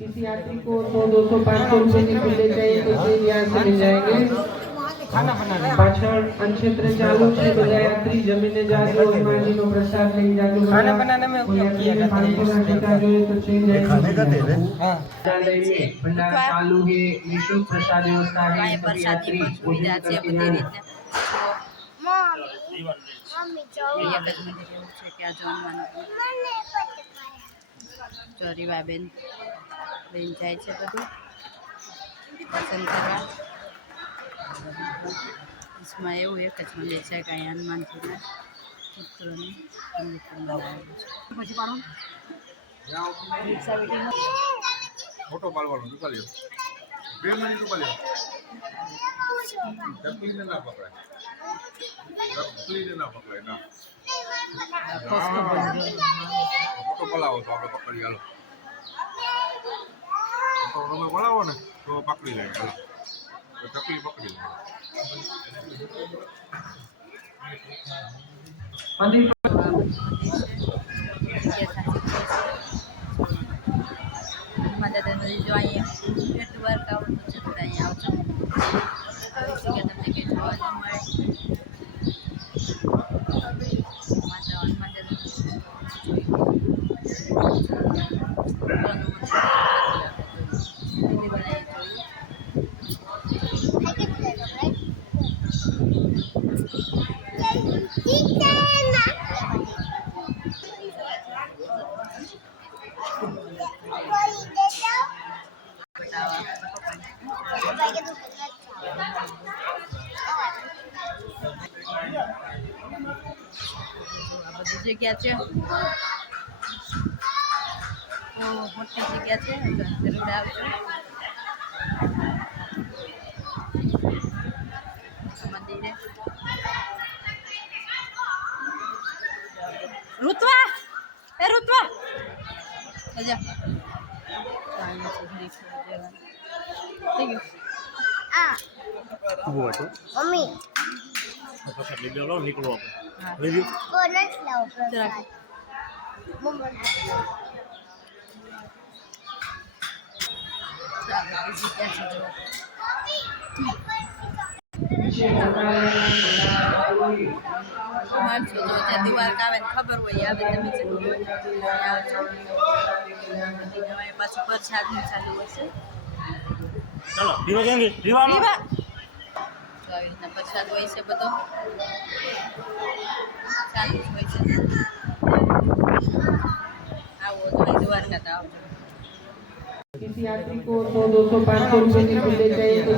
किसी यात्री को सौ दो सौ पाँच सौ रुपए की खुले चाहिए तो ये यहाँ से मिल जाएंगे ખાના બનાને પાછળ અન્નક્ષેત્ર ચાલુ છે બધા યાત્રી જમીને જાજો હનુમાનજીનો પ્રસાદ લઈ જાજો खाना बनाने में કોઈ उपयोग किया યાત્રીને जाता है 500 ના ટીકા જોઈએ તો ચેન્જ ये खाने का तेल है हाँ भंडालय में भंडारा चालू है निःशुल्क प्रसाद व्यवस्था है કાંઈ सभी પ્રસાદી यात्री પણ સુવિધા છે भोजन બધી करके રીતે એક જ મંદિર એવું છે કે આ જમવાનું જો રીવાબેન બેન જાય છે બધું. દર્શન કરવા. इसમાં એવું એક જ મંદિર છે કે અહીંયા હનુમાનજીના પુત્રોનું મંદિર બનાવેલું છે. પછી પાડો. રિક્ષા વેટિંગ ફોટો પાડવાનો નીકળ્યો બે મિનિટ ઉપાડ્યો તકલીફ ના પકડાય. તકલીફ ના પકડાય ના. ફોટો પલાવો તો આપણે પકડી હાલો. ફોટો તમે પલાવો ને, તો પકડી લે તો તકલીફ પકડી લે. જો અહીંયા છે તો અહીંયા આવજો કે તમને કંઈ જોવા ન મળે માતા હનુમાન આ બધી જગ્યા છે બહુ મોટી જગ્યા છે તો જરૂર આવજો મંદિરે ઋત્વા એ ઋત્વા અજા થઈ ગયું મમ્મી હા કોનટ લાવો જરાક ચાલો, બીજી ક્યાં છે જુઓ. છે ભંડારા માણસો જો જે દ્વારકા આવે ને ખબર હોય આવે તમે જરૂર આવજો હવે પાછું પ્રસાદનું ચાલુ હશે चलो धीरे जाएंगे दीवार રીવા તો આવી રીતના પ્રસાદ હોય છે બધો ચાલુ જ હોય છે આવો તો અહીં દ્વારકા તો આવજો किसी यात्री को सौ दो सौ पाँच सौ रुपए की खुले चाहिए तो